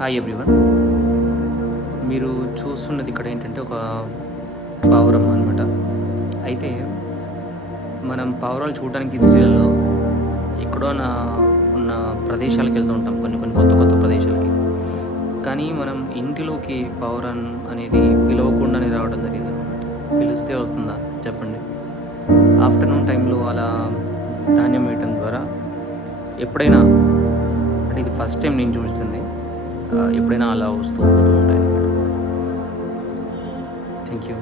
Hi everyone. మీరు చూస్తున్నది ఇక్కడ ఏంటంటే ఒక పావురం అనమాట. అయితే మనం పావురాలు చూడడానికి సిటీలలో ఎక్కడో ఉన్న ప్రదేశాలకు వెళ్తూ ఉంటాం, కొన్ని కొన్ని కొత్త కొత్త ప్రదేశాలకి. కానీ మనం ఇంటిలోకి పావురం అనేది పిలవకుండానే రావడం జరిగింది అనమాట. పిలిస్తే వస్తుందా చెప్పండి? ఆఫ్టర్నూన్ టైంలో అలా ధాన్యం వేయటం ద్వారా ఎప్పుడైనా, అంటే ఇది ఫస్ట్ టైం నేను చూసింది, ఎప్పుడైనా అలా వస్తూ పోతూ ఉంటాయి అన్నమాట. Thank you.